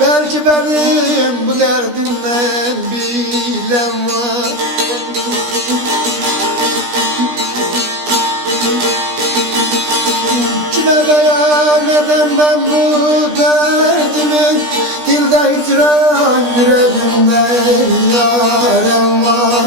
Belki benim bu derdimden bilen var. Kime beyan edem ben bu derdimi, dilde hicran yüreğimde yarem var.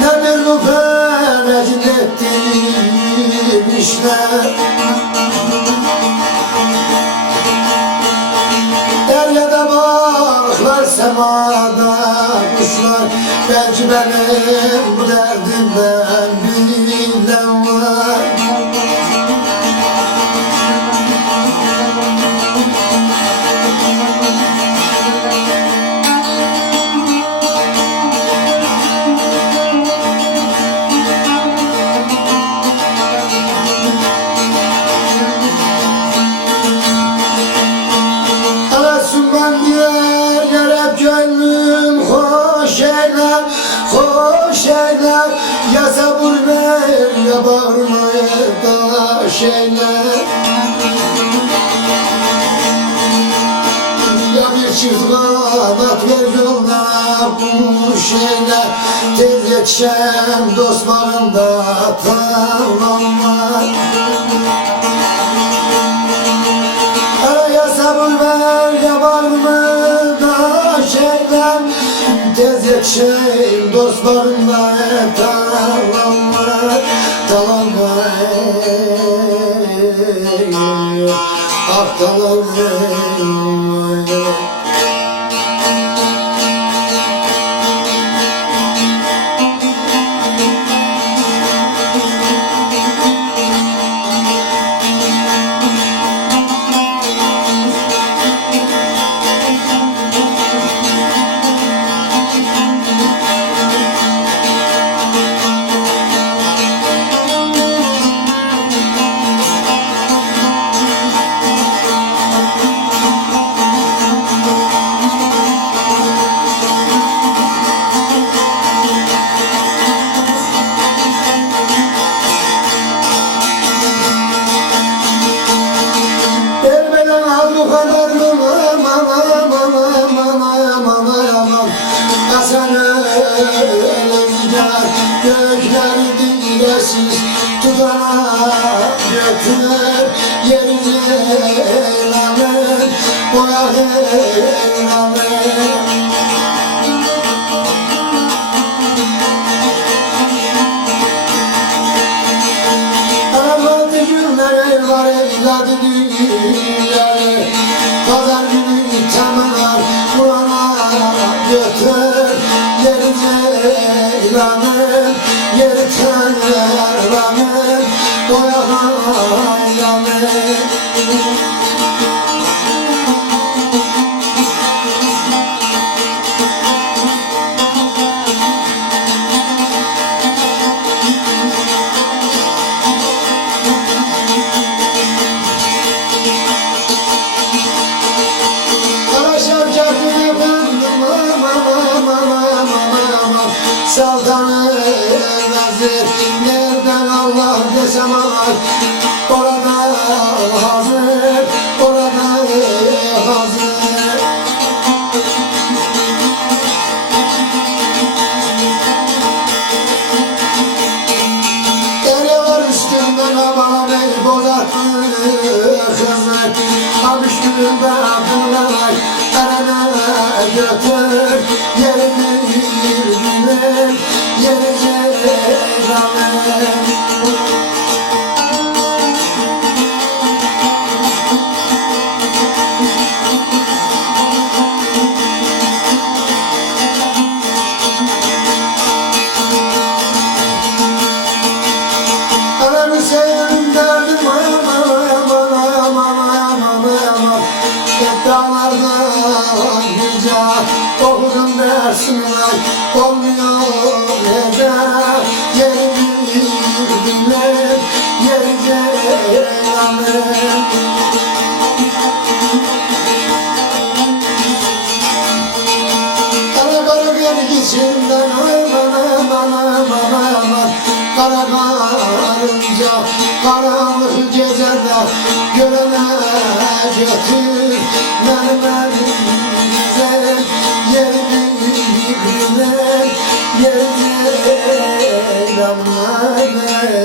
Nedir bu fenacin ettiğim işler? Deryada balıklar, semada kuşlar. Belki benim bu derdimden bilen var. Hoş eyler, ya sabır ver, ya bağırmaya taş eyler. Ya bir çift kanat ver yoluna kuş eyler. Tez yetişen dost bağında tamamlar. Ya sabır ver, ya bağırmaya taş eyler. Tez yetişeyim dostlarımla talanma, talanma, ah talanma. Gökler dilesiz tutana götürür yerine elanır, boyar elanır. Arabatı günler var evladı dünyayı, pazar günü tamamen Kur'an'a götür yerine elanır. Yeri tanrılanır, boyalanır. tanımazdır. Nereden Allah desem ay, orada hazır, orada hazır. Ele var üstümden bana bey bozatlı kızı. Amış gününde akıllar erene götür. Yerini bilir, yeri cezalı. Sevdim derdim aman aman aman aman aman. Dağlarda nice okudum dersimler olmuyor nece. Yeri bilir, yeri celanır. Kara kara gel içinden aman aman aman aman. Kara karınca karanlık gecede görene götür. Mermer güzel yeri bilir, yeri ceylanlar.